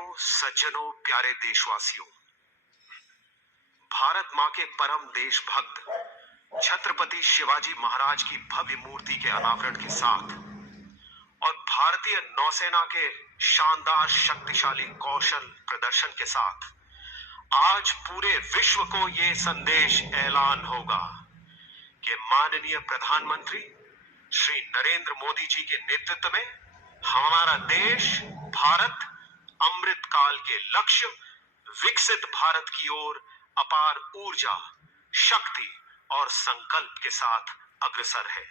देवियों, सज्जनों, प्यारे देशवासियों, भारत मां के परम देशभक्त छत्रपति शिवाजी महाराज की भव्य मूर्ति के अनावरण के साथ और भारतीय नौसेना के शानदार शक्तिशाली कौशल प्रदर्शन के साथ आज पूरे विश्व को ये संदेश ऐलान होगा कि माननीय प्रधानमंत्री श्री नरेंद्र मोदी जी के नेतृत्व में हमारा देश भारत अमृत काल के लक्ष्य विकसित भारत की ओर अपार ऊर्जा, शक्ति और संकल्प के साथ अग्रसर है।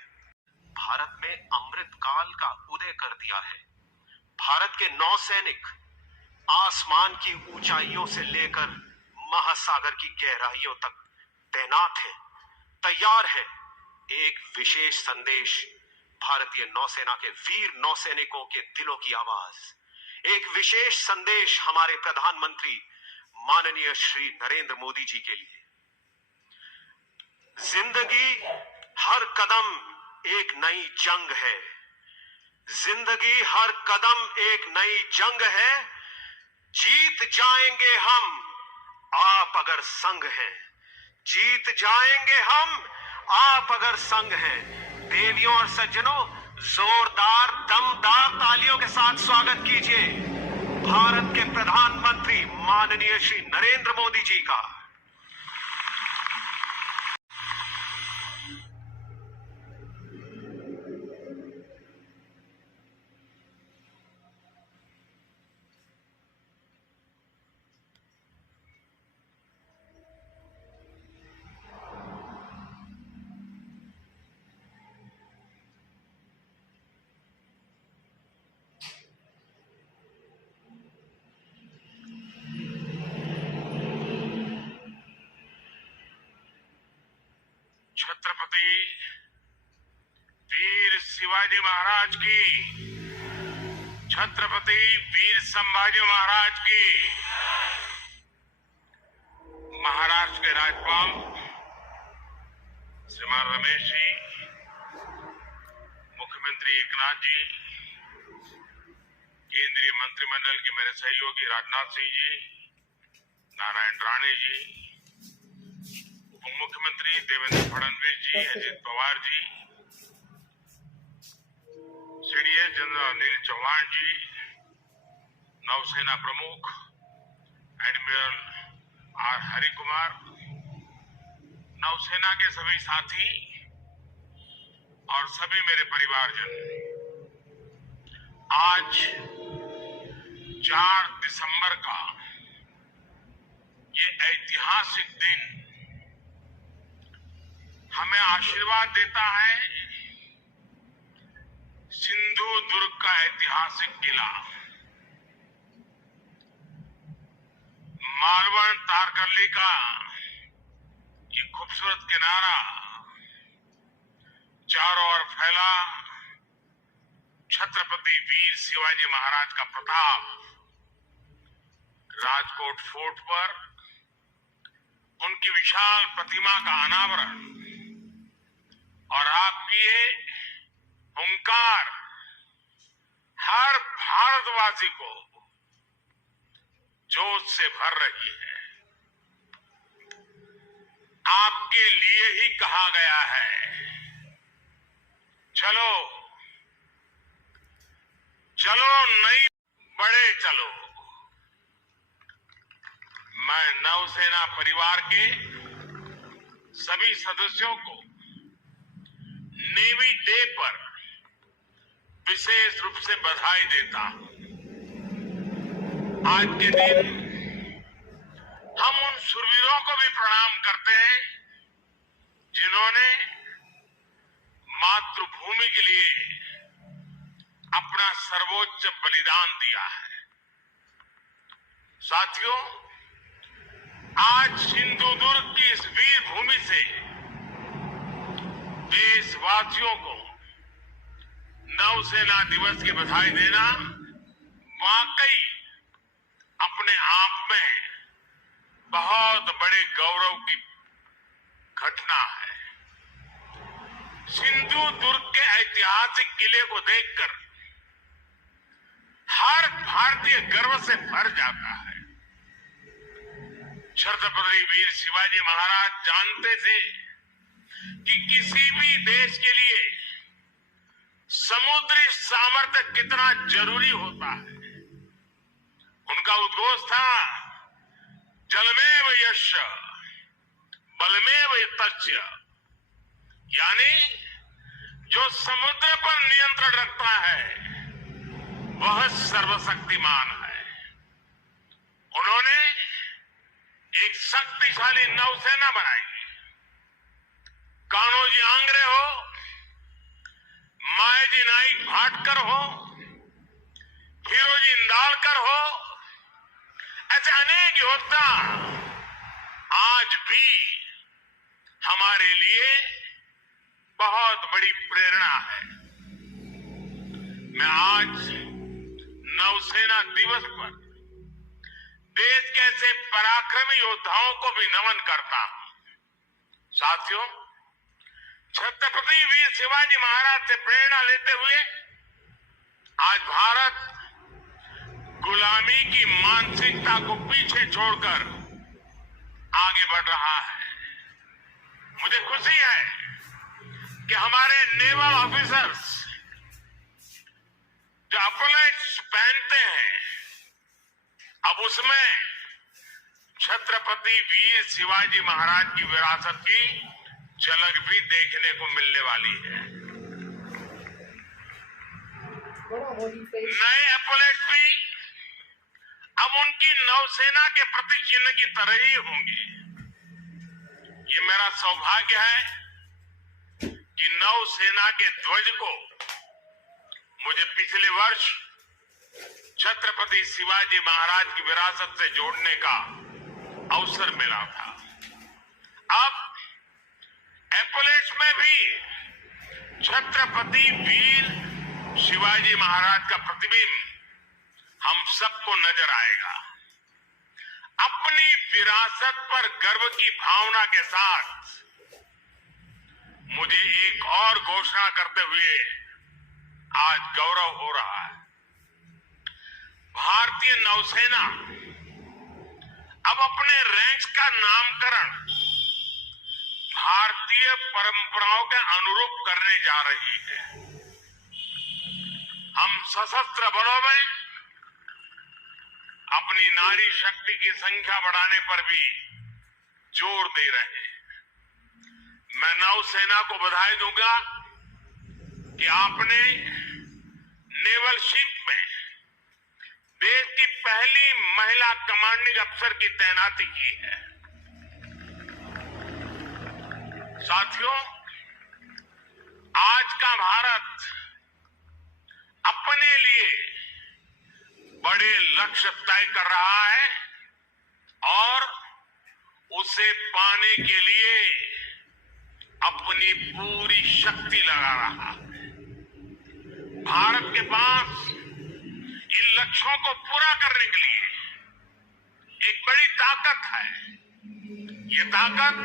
भारत में अमृत काल का उदय कर दिया है। भारत के नौसैनिक आसमान की ऊंचाइयों से लेकर महासागर की गहराइयों तक तैनात हैं, तैयार हैं एक विशेष संदेश भारतीय नौसेना के वीर नौसैनिकों के दिलों की आवाज, एक विशेष संदेश हमारे प्रधानमंत्री माननीय श्री नरेंद्र मोदी जी के लिए। जिंदगी हर कदम एक नई जंग है। जिंदगी हर कदम एक नई जंग है। जीत जाएंगे हम, आप अगर संग हैं। जीत जाएंगे हम, आप अगर संग हैं। देवियों और सज्जनों, जोरदार दमदार तालियों के साथ स्वागत कीजिए भारत के प्रधानमंत्री माननीय श्री नरेंद्र मोदी जी का। छत्रपति वीर शिवाजी महाराज की, छत्रपति वीर संभाजी महाराज की। महाराष्ट्र के राज्यपाल श्रीमान रमेश जी, मुख्यमंत्री एकनाथ जी, केंद्रीय मंत्रिमंडल के मेरे सहयोगी राजनाथ सिंह जी, नारायण राणे जी, मुख्यमंत्री देवेंद्र फडणवीस जी, अजित पवार जी, सीडीएस जनरल अनिल चौहान जी, नौसेना प्रमुख एडमिरल आर हरिकुमार, नौसेना के सभी साथी और सभी मेरे परिवारजन, आज 4 दिसंबर का ये ऐतिहासिक दिन हमें आशीर्वाद देता है। सिंधु दुर्ग का ऐतिहासिक किला, मालवण तारकर्ली का ये खूबसूरत किनारा, चारों ओर फैला छत्रपति वीर शिवाजी महाराज का प्रताप, राजकोट फोर्ट पर उनकी विशाल प्रतिमा का अनावरण और आपकी ये हुंकार हर भारतवासी को जोश से भर रही है। आपके लिए ही कहा गया है, चलो चलो नहीं बड़े चलो। मैं नौसेना परिवार के सभी सदस्यों को नेवी डे पर विशेष रूप से बधाई देता हूं। आज के दिन हम उन शूरवीरों को भी प्रणाम करते हैं जिन्होंने मातृभूमि के लिए अपना सर्वोच्च बलिदान दिया है। साथियों, आज सिंधुदुर्ग की इस वीर भूमि से देशवासियों को नौसेना दिवस की बधाई देना वाकई अपने आप में बहुत बड़े गौरव की घटना है। सिंधुदुर्ग के ऐतिहासिक किले को देखकर हर भारतीय गर्व से भर जाता है। छत्रपति वीर शिवाजी महाराज जानते थे कि किसी भी देश के लिए समुद्री सामर्थ्य कितना जरूरी होता है। उनका उद्घोष था, जलमेव यस्य बलमेव तस्य, यानी जो समुद्र पर नियंत्रण रखता है वह सर्वशक्तिमान है। उन्होंने एक शक्तिशाली नौसेना बनाई। कान्होजी आंग्रे हो, मायाजी नाइक भाटकर हो, हीरोजी इंदालकर हो, ऐसे अनेक योद्धा आज भी हमारे लिए बहुत बड़ी प्रेरणा है। मैं आज नौसेना दिवस पर देश के ऐसे पराक्रमी योद्धाओं को भी नमन करता हूं। साथियों, छत्रपति वीर शिवाजी महाराज से प्रेरणा लेते हुए आज भारत गुलामी की मानसिकता को पीछे छोड़कर आगे बढ़ रहा है। मुझे खुशी है कि हमारे नेवल ऑफिसर्स जो अपलेट्स पहनते हैं, अब उसमें छत्रपति वीर शिवाजी महाराज की विरासत की झलक भी देखने को मिलने वाली है। नए एपोलेट भी अब उनकी नौसेना के प्रतीक चिन्ह की तरह ही होंगे। ये मेरा सौभाग्य है कि नौसेना के ध्वज को मुझे पिछले वर्ष छत्रपति शिवाजी महाराज की विरासत से जोड़ने का अवसर मिला था। अब एपोलेट्स में भी छत्रपति वीर शिवाजी महाराज का प्रतिबिंब हम सबको नजर आएगा। अपनी विरासत पर गर्व की भावना के साथ मुझे एक और घोषणा करते हुए आज गौरव हो रहा है। भारतीय नौसेना अब अपने रैंक्स का नामकरण भारतीय परंपराओं के अनुरूप करने जा रही है। हम सशस्त्र बलों में अपनी नारी शक्ति की संख्या बढ़ाने पर भी जोर दे रहे हैं। मैं नौसेना को बधाई दूंगा कि आपने नेवल शिप में देश की पहली महिला कमांडिंग अफसर की तैनाती की है। साथियों, आज का भारत अपने लिए बड़े लक्ष्य तय कर रहा है और उसे पाने के लिए अपनी पूरी शक्ति लगा रहा है। भारत के पास इन लक्ष्यों को पूरा करने के लिए एक बड़ी ताकत है। ये ताकत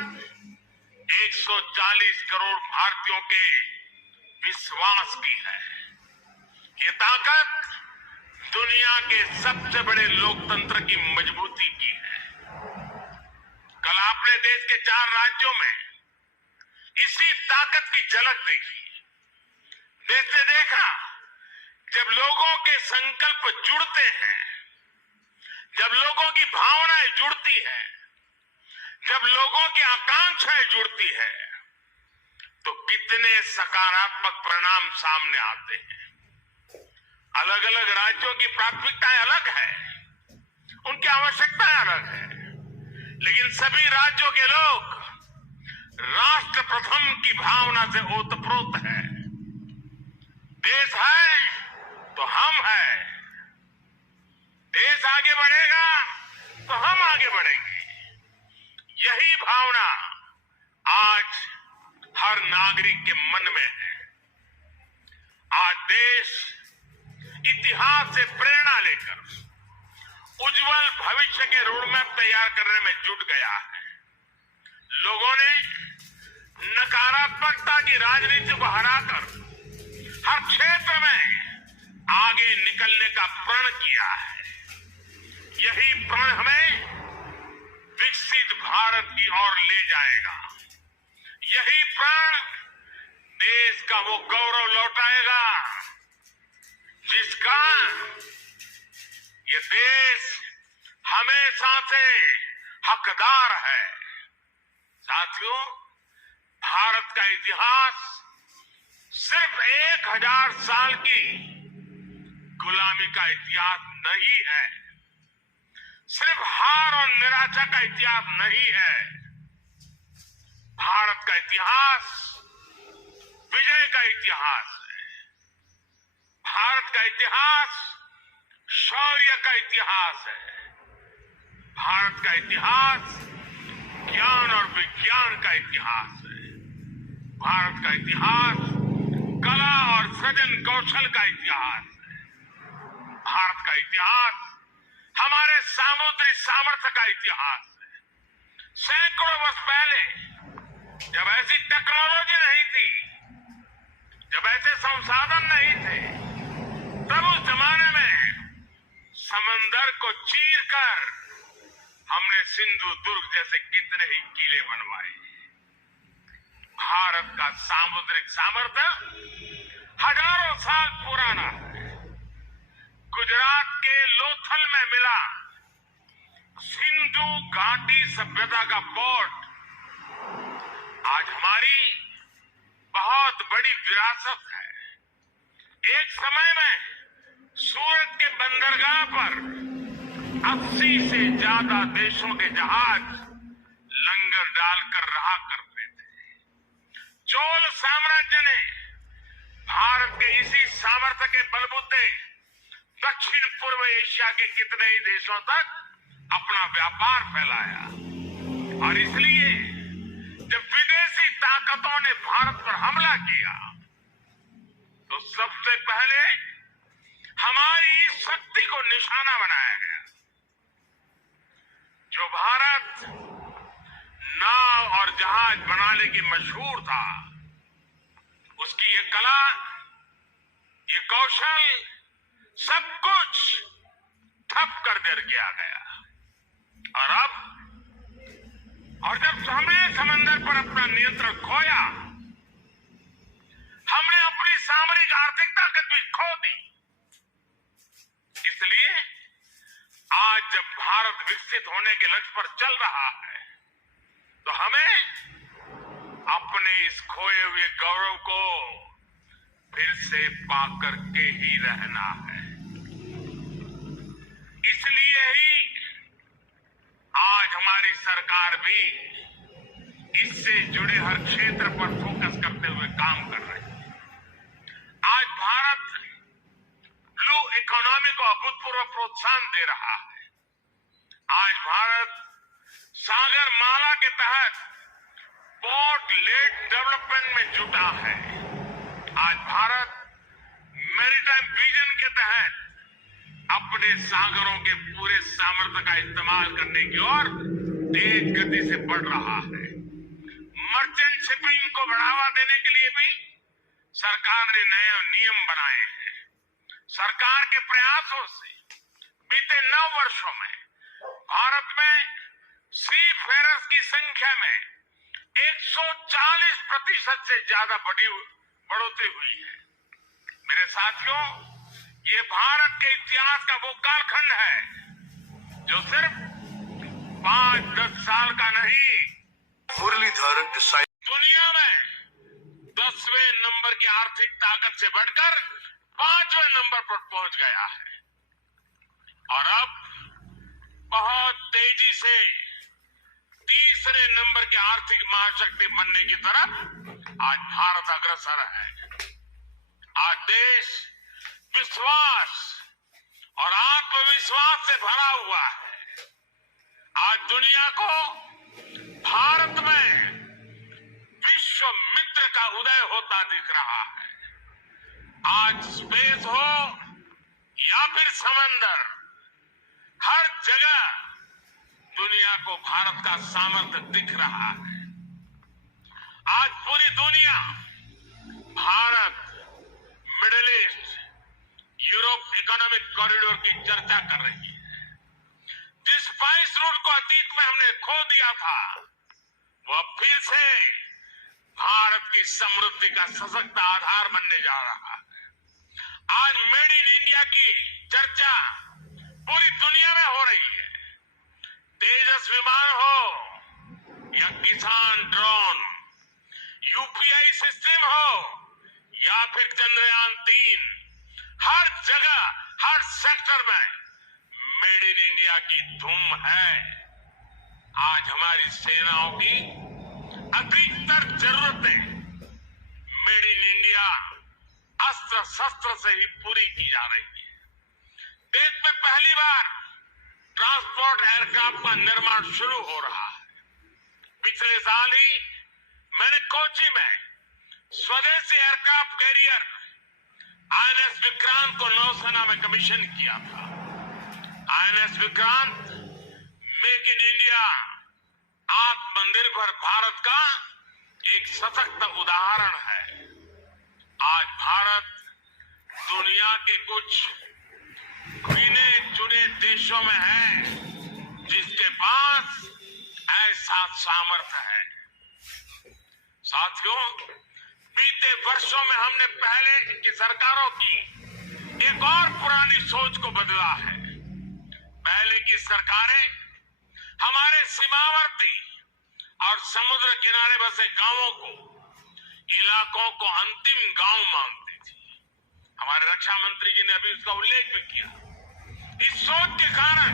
140 करोड़ भारतीयों के विश्वास की है। ये ताकत दुनिया के सबसे बड़े लोकतंत्र की मजबूती की है। कल आपने देश के 4 राज्यों में इसी ताकत की झलक देखी। देश ने देखा, जब लोगों के संकल्प जुड़ते हैं, जब लोगों की भावनाएं जुड़ती है, जब लोगों की आकांक्षाएं जुड़ती है, तो कितने सकारात्मक परिणाम सामने आते हैं। अलग अलग राज्यों की प्राथमिकताएं अलग है, उनकी आवश्यकताएं अलग है, लेकिन सभी राज्यों के लोग राष्ट्र प्रथम की भावना से ओतप्रोत है। देश है तो हम हैं। देश आगे बढ़ेगा तो हम आगे बढ़ेंगे। यही भावना आज हर नागरिक के मन में है। आज देश इतिहास से प्रेरणा लेकर उज्जवल भविष्य के रोडमैप तैयार करने में जुट गया है। लोगों ने नकारात्मकता की राजनीति को हराकर हर क्षेत्र में आगे निकलने लेने का प्रण किया है। यही प्रण हमें विकसित भारत की ओर ले जाएगा। यही प्रण देश का वो गौरव लौटाएगा जिसका ये देश हमेशा से हकदार है। साथियों, भारत का इतिहास सिर्फ 1000 साल की गुलामी का इतिहास नहीं है, सिर्फ हार और निराशा का इतिहास नहीं है। भारत का इतिहास विजय का इतिहास है। भारत का इतिहास शौर्य का इतिहास है। भारत का इतिहास ज्ञान और विज्ञान का इतिहास है। भारत का इतिहास कला और सृजन कौशल का इतिहास है। भारत का इतिहास हमारे सामुद्रिक सामर्थ्य का इतिहास है। सैकड़ों वर्ष पहले जब ऐसी टेक्नोलॉजी नहीं थी, जब ऐसे संसाधन नहीं थे, तब उस जमाने में समंदर को चीरकर हमने सिंधु दुर्ग जैसे कितने ही किले बनवाए। भारत का सामुद्रिक सामर्थ्य हजारों साल पुराना है। गुजरात के लोथल में मिला सिंधु घाटी सभ्यता का पोर्ट आज हमारी बहुत बड़ी विरासत है। एक समय में सूरत के बंदरगाह पर 80 से ज्यादा देशों के जहाज लंगर डालकर रहा करते थे। चोल साम्राज्य ने भारत के इसी सामर्थ्य के बलबूते दक्षिण पूर्व एशिया के कितने ही देशों तक अपना व्यापार फैलाया। और इसलिए जब विदेशी ताकतों ने भारत पर हमला किया तो सबसे पहले हमारी इस शक्ति को निशाना बनाया गया। जो भारत नाव और जहाज बनाने की मशहूर था, उसकी ये कला, ये कौशल, सब कुछ ठप कर दिया गया। और जब हमने समंदर पर अपना नियंत्रण खोया, हमने अपनी सामरिक आर्थिक ताकत भी खो दी। इसलिए आज जब भारत विकसित होने के लक्ष्य पर चल रहा है, तो हमें अपने इस खोए हुए गौरव को फिर से पा करके ही रहना है। इसलिए ही आज हमारी सरकार भी इससे जुड़े हर क्षेत्र पर फोकस करते हुए काम कर रही है। आज भारत ब्लू इकोनॉमी को अभूतपूर्व प्रोत्साहन दे रहा है। आज भारत सागर माला के तहत पोर्ट लेड डेवलपमेंट में जुटा है। आज भारत मैरीटाइम विजन के तहत अपने सागरों के पूरे सामर्थ्य का इस्तेमाल करने की ओर तेज गति से बढ़ रहा है। मर्चेंट शिपिंग को बढ़ावा देने के लिए भी सरकार ने नए नियम बनाए हैं। सरकार के प्रयासों से बीते 9 वर्षों में भारत में सी फेरर्स की संख्या में 140% से ज्यादा बढ़ोतरी हुई है। मेरे साथियों, ये भारत के इतिहास का वो कालखंड है जो सिर्फ 5-10 साल का नहीं, मुरलीधर दुनिया में 10वें नंबर की आर्थिक ताकत से बढ़कर 5वें नंबर पर पहुंच गया है। और अब बहुत तेजी से 3रे नंबर की आर्थिक महाशक्ति बनने की तरफ आज भारत अग्रसर है। आज देश विश्वास और आत्मविश्वास से भरा हुआ है। आज दुनिया को भारत में विश्व मित्र का उदय होता दिख रहा है। आज स्पेस हो या फिर समंदर, हर जगह दुनिया को भारत का सामर्थ्य दिख रहा है। आज पूरी दुनिया Bharat, middle east, Europe economy economic corridor की चर्चा कर रही है। जिस 22 रूट को अतीत में हमने खो दिया था, वो अब फिर से भारत की समृद्धि का सशक्त आधार बनने जा रहा है। आज मेड इन इंडिया की चर्चा पूरी दुनिया में हो रही है। तेजस विमान हो या किसान ड्रोन, यूपीआई सिस्टम हो या फिर चंद्रयान-3, हर जगह, हर सेक्टर में मेड इन इंडिया की धूम है। आज हमारी सेनाओं की अधिकतर जरूरतें मेड इन इंडिया अस्त्र शस्त्र से ही पूरी की जा रही है। देश में पहली बार ट्रांसपोर्ट एयरक्राफ्ट का निर्माण शुरू हो रहा है। पिछले साल ही मैंने कोच्चि में स्वदेशी एयरक्राफ्ट कैरियर आईएनएस विक्रांत को नौसेना में कमीशन किया था। INS Vikrant make in India, आत्मनिर्भर भारत का एक सशक्त उदाहरण है। आज भारत दुनिया के कुछ गिने चुने देशों में है जिसके पास ऐसा सामर्थ्य है। साथियों, बीते वर्षों में हमने पहले की सरकारों की एक और पुरानी सोच को बदला है। पहले की सरकारें हमारे सीमावर्ती और समुद्र किनारे बसे गांवों को, इलाकों को अंतिम गांव मानती थी। हमारे रक्षा मंत्री जी ने अभी उसका उल्लेख भी किया। इस सोच के कारण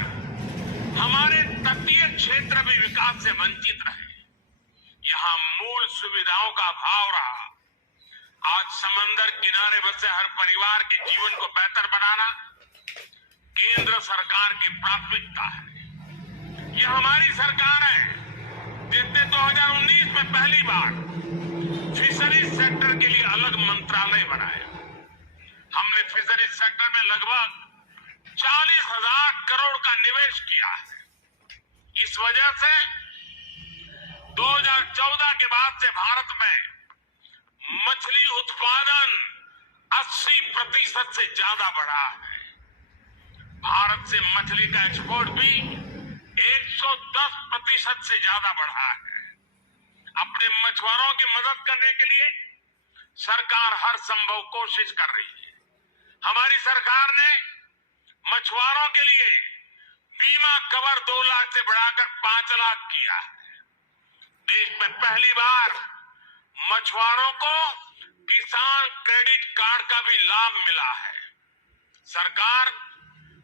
हमारे तटीय क्षेत्र भी विकास से वंचित रहे। यहां मूल सुविधाओं का अभाव रहा। आज समंदर किनारे बसे हर परिवार के जीवन को बेहतर बनाना केंद्र सरकार की प्राथमिकता है। यह हमारी सरकार है जिसने 2019 में पहली बार फिशरीज सेक्टर के लिए अलग मंत्रालय बनाया। हमने फिशरीज सेक्टर में लगभग 40,000 करोड़ का निवेश किया है। इस वजह से 2014 के बाद से भारत में मछली उत्पादन 80% से ज्यादा बढ़ा है। भारत से मछली का एक्सपोर्ट भी 110% से ज्यादा बढ़ा है। अपने मछुआरों की मदद करने के लिए सरकार हर संभव कोशिश कर रही है। हमारी सरकार ने मछुआरों के लिए बीमा कवर 2 लाख से बढ़ाकर 5 लाख किया है। देश में पहली बार मछुआरों को किसान क्रेडिट कार्ड का भी लाभ मिला है। सरकार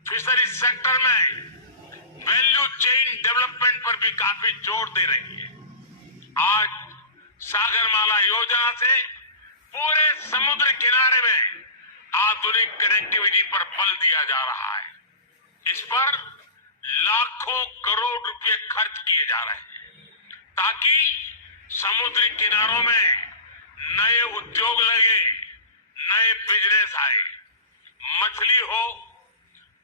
फिशरीज सेक्टर में वैल्यू चेन डेवलपमेंट पर भी काफी जोर दे रही है। आज सागरमाला योजना से पूरे समुद्र किनारे में आधुनिक कनेक्टिविटी पर बल दिया जा रहा है। इस पर लाखों करोड़ रुपए खर्च किए जा रहे हैं ताकि समुद्री किनारों में नए उद्योग लगे, नए बिजनेस आए। मछली हो,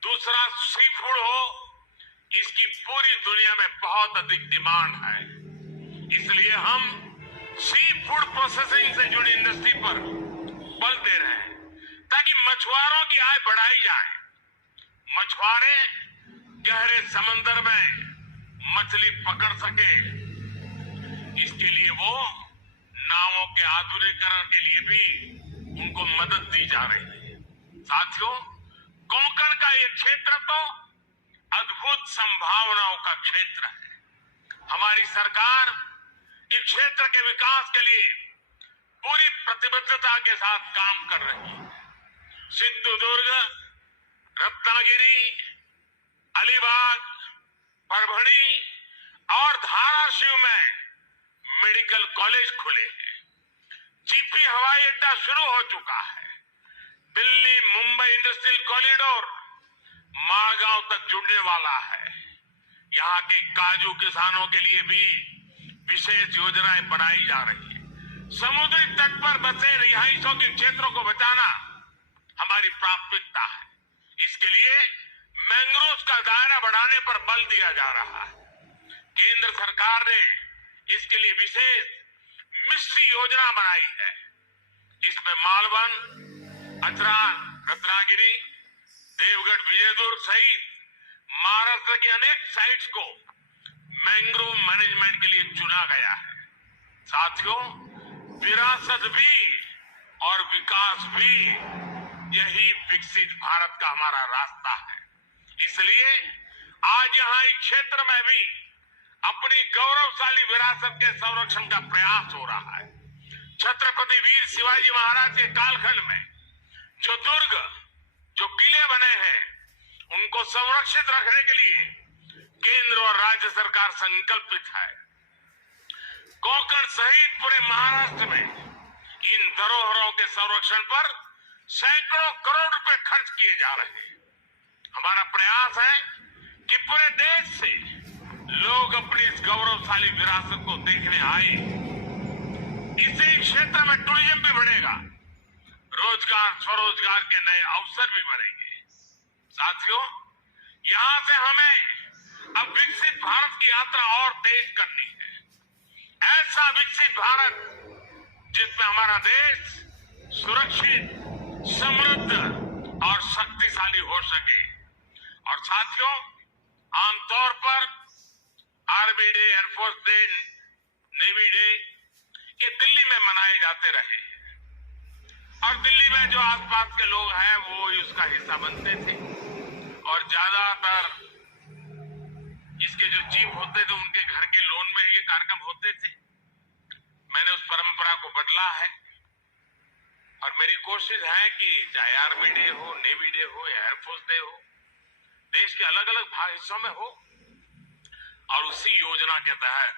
दूसरा सी फूड हो, इसकी पूरी दुनिया में बहुत अधिक डिमांड है। इसलिए हम सी फूड प्रोसेसिंग से जुड़ी इंडस्ट्री पर बल दे रहे हैं ताकि मछुआरों की आय बढ़ाई जाए। मछुआरे गहरे समंदर में मछली पकड़ सके, इसके लिए वो नावों के आधुनिकीकरण के लिए भी उनको मदद दी जा रही है। साथियों, कोंकण का ये क्षेत्र तो अद्भुत संभावनाओं का क्षेत्र है। हमारी सरकार इस क्षेत्र के विकास के लिए पूरी प्रतिबद्धता के साथ काम कर रही है। सिंधुदुर्ग, रत्नागिरी, अलीबाग, परभणी और धाराशिव में मेडिकल कॉलेज खुले हैं। जीपी हवाई अड्डा शुरू हो चुका है। दिल्ली मुंबई इंडस्ट्रियल कॉरिडोर माड़गांव तक जुड़ने वाला है। यहाँ के काजू किसानों के लिए भी विशेष योजनाएं बनाई जा रही है। समुद्री तट पर बसे रिहायशों के क्षेत्रों को बचाना हमारी प्राथमिकता है। इसके लिए मैंग्रोव का दायरा बढ़ाने पर बल दिया जा रहा है। केंद्र सरकार ने इसके लिए विशेष मिस्ट्री योजना बनाई है। इसमें मालवन, अचरा, रत्नागिरी, देवगढ़ विजयदुर्ग सहित महाराष्ट्र की अनेक साइट्स को मैंग्रोव मैनेजमेंट के लिए चुना गया है। साथियों, विरासत भी और विकास भी, यही विकसित भारत का हमारा रास्ता है। इसलिए आज यहाँ इस क्षेत्र में भी अपनी गौरवशाली विरासत के संरक्षण का प्रयास हो रहा है। छत्रपति वीर शिवाजी महाराज के कालखंड में जो दुर्ग, जो किले बने हैं, उनको संरक्षित रखने के लिए केंद्र और राज्य सरकार संकल्पित है। कोंकण सहित पूरे महाराष्ट्र में इन धरोहरों के संरक्षण पर सैकड़ों करोड़ रुपए खर्च किए जा रहे हैं। हमारा प्रयास है कि पूरे देश से लोग अपनी इस गौरवशाली विरासत को देखने आए। इसी क्षेत्र में टूरिज्म भी बढ़ेगा, रोजगार स्वरोजगार के नए अवसर भी बनेंगे। साथियों, यहां से हमें अब विकसित भारत की यात्रा और तेज करनी है। ऐसा विकसित भारत जिसमें हमारा देश सुरक्षित, समृद्ध और शक्तिशाली हो सके। और साथियों, आमतौर पर army day, air force day, navy day ये दिल्ली में मनाए जाते रहे और दिल्ली में जो आसपास के लोग हैं वो इसका हिस्सा बनते थे और ज्यादातर इसके जो चीफ होते थे उनके घर के लोन में ये कार्यक्रम होते थे। मैंने उस परंपरा को बदला है और मेरी कोशिश है कि चाहे आर्मी डे हो, नेवी डे हो या एयरफोर्स डे हो, देश के अलग अलग हिस्सों में हो। और उसी योजना के तहत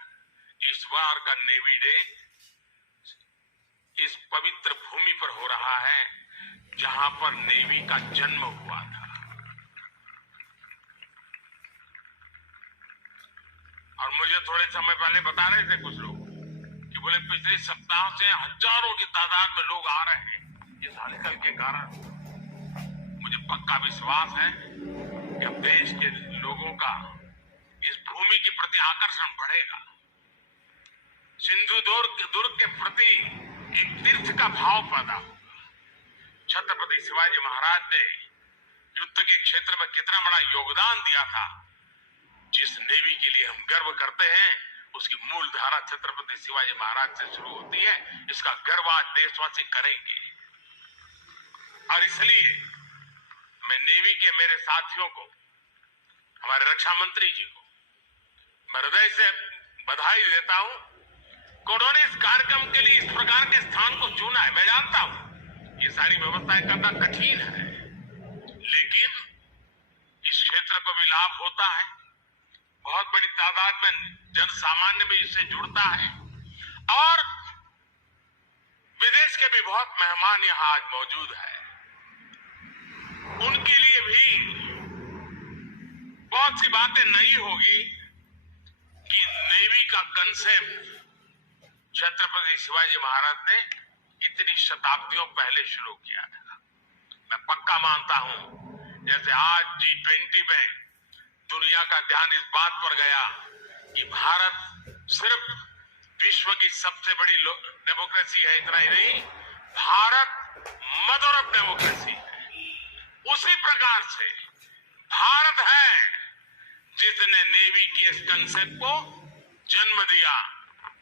इस बार का नेवी डे इस पवित्र भूमि पर हो रहा है जहां पर नेवी का जन्म हुआ था। और मुझे थोड़े समय पहले बता रहे थे कुछ लोग कि बोले पिछले सप्ताह से हजारों की तादाद में लोग आ रहे हैं इस हलचल के कारण। मुझे पक्का विश्वास है कि अब देश के लोगों का इस भूमि के प्रति आकर्षण बढ़ेगा। सिंधु दुर्ग के प्रति एक तीर्थ का भाव पैदा होगा। छत्रपति शिवाजी महाराज ने युद्ध के क्षेत्र में कितना बड़ा योगदान दिया था। जिस नेवी के लिए हम गर्व करते हैं उसकी मूल धारा छत्रपति शिवाजी महाराज से शुरू होती है। इसका गर्व आज देशवासी करेंगे। और इसलिए मैं नेवी के मेरे साथियों को, हमारे रक्षा मंत्री जी को मैं हृदय से बधाई देता हूं। उन्होंने इस कार्यक्रम के लिए इस प्रकार के स्थान को चुना है। मैं जानता हूं ये सारी व्यवस्थाएं करना कठिन है, लेकिन इस क्षेत्र को भी लाभ होता है। बहुत बड़ी तादाद में जन सामान्य भी इससे जुड़ता है और विदेश के भी बहुत मेहमान यहां आज मौजूद है। उनके लिए भी बहुत सी बातें नई होगी कि नेवी का कंसेप्ट छत्रपति शिवाजी महाराज ने इतनी शताब्दियों पहले शुरू किया था। मैं पक्का मानता हूं जैसे आज G20 में दुनिया का ध्यान इस बात पर गया कि भारत सिर्फ विश्व की सबसे बड़ी डेमोक्रेसी है, इतना ही नहीं, भारत मदर ऑफ डेमोक्रेसी है। उसी प्रकार से भारत है जिसने नेवी की इस कंसेप्ट को जन्म दिया,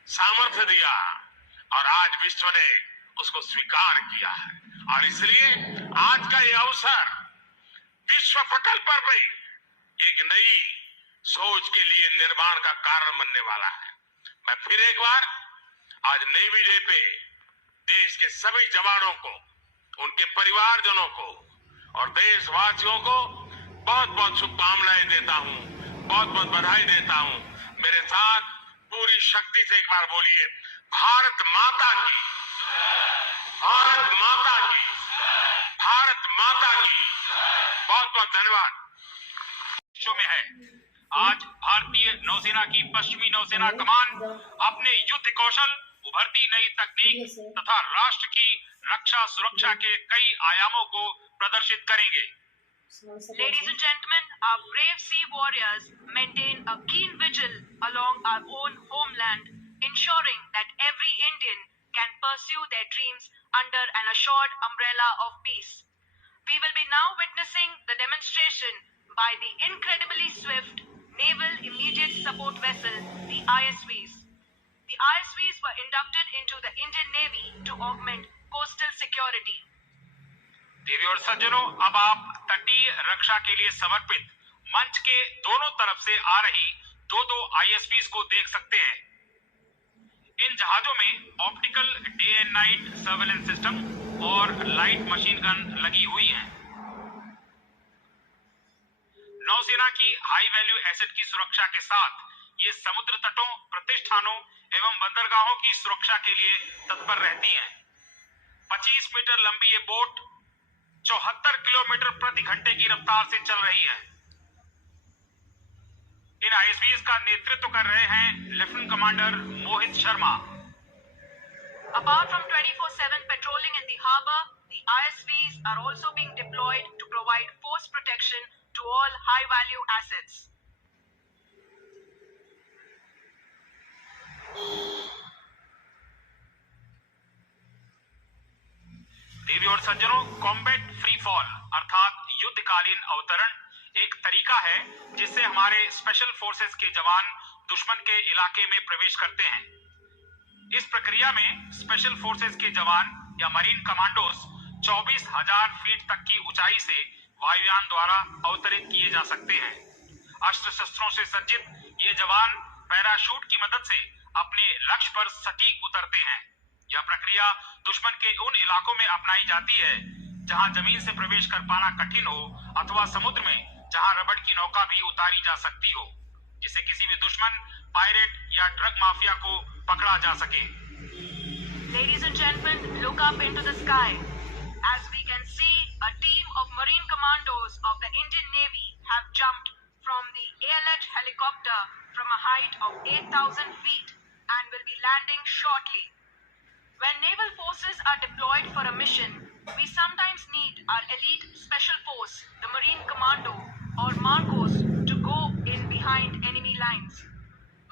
सामर्थ्य दिया और आज विश्व ने उसको स्वीकार किया है। और इसलिए आज का यह अवसर विश्व पटल पर भी एक नई सोच के लिए निर्माण का कारण बनने वाला है। मैं फिर एक बार आज नेवी डे पे देश के सभी जवानों को, उनके परिवारजनों को और देशवासियों को बहुत बहुत शुभकामनाएं देता हूं, बहुत बहुत बधाई देता हूं। मेरे साथ पूरी शक्ति से एक बार बोलिए, भारत माता की, भारत माता की, भारत माता की। बहुत बहुत धन्यवाद। में है आज भारतीय नौसेना की पश्चिमी नौसेना कमान अपने युद्ध कौशल, उभरती नई तकनीक तथा राष्ट्र की रक्षा सुरक्षा के कई आयामों को प्रदर्शित करेंगे। Ladies and gentlemen, our brave sea warriors maintain a keen vigil along our own homeland, ensuring that every Indian can pursue their dreams under an assured umbrella of peace. We will be now witnessing the demonstration by the incredibly swift Naval Immediate Support Vessel, the ISVs. The ISVs were inducted into the Indian Navy to augment coastal security. देवी और सज्जनों, अब आप तटीय रक्षा के लिए समर्पित मंच के दोनों तरफ से आ रही दो ISVs को देख सकते हैं। इन जहाजों में optical day and night surveillance system और लाइट मशीन गन लगी हुई हैं। नौसेना की हाई वैल्यू एसेट की सुरक्षा के साथ ये समुद्र तटों, प्रतिष्ठानों एवं बंदरगाहों की सुरक्षा के लिए तत्पर रहती हैं। 25 मीटर लंबी ये बोट 74 किलोमीटर प्रति घंटे की रफ्तार से चल रही है। इन आईएसवीज का नेतृत्व कर रहे हैं lieutenant commander Mohit Sharma. Apart from 24/7 patrolling in the harbor, the ISVs are also being deployed to provide force protection to all high-value assets. देवी और सज्जनों, कॉम्बैट फ्री फॉल अर्थात युद्धकालीन अवतरण एक तरीका है जिससे हमारे स्पेशल फोर्सेस के जवान दुश्मन के इलाके में प्रवेश करते हैं। इस प्रक्रिया में स्पेशल फोर्सेस के जवान या मरीन कमांडोज 24,000 फीट तक की ऊंचाई से वायुयान द्वारा अवतरित किए जा सकते हैं। अस्त्र शस्त्रों से सज्जित ये जवान पैराशूट की मदद से अपने लक्ष्य पर सटीक उतरते हैं। यह प्रक्रिया दुश्मन के उन इलाकों में अपनाई जाती है जहां जमीन से प्रवेश कर पाना कठिन हो अथवा समुद्र में जहां रबड़ की नौका भी उतारी जा सकती हो, जिससे किसी भी दुश्मन, पायरेट या ड्रग माफिया को पकड़ा जा सके। Ladies and gentlemen, look up into the sky. As we can see, a team of Marine Commandos of the Indian Navy have jumped from the ALH helicopter from a height of 8,000 feet and will be landing shortly. When naval forces are deployed for a mission, we sometimes need our elite special force, the Marine Commando or Marcos, to go in behind enemy lines.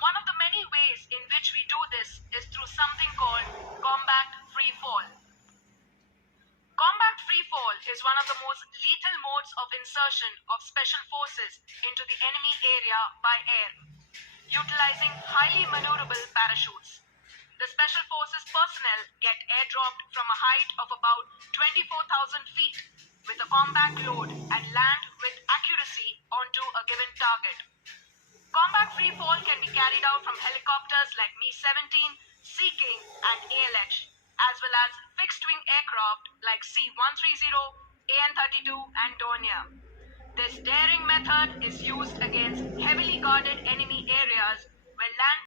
One of the many ways in which we do this is through something called combat free fall. Combat free fall is one of the most lethal modes of insertion of special forces into the enemy area by air, utilizing highly maneuverable parachutes. The Special Forces personnel get airdropped from a height of about 24,000 feet with a compact load and land with accuracy onto a given target. Combat free fall can be carried out from helicopters like Mi-17, Sea King and ALH, as well as fixed-wing aircraft like C-130, AN-32 and Dornier. This daring method is used against heavily guarded enemy areas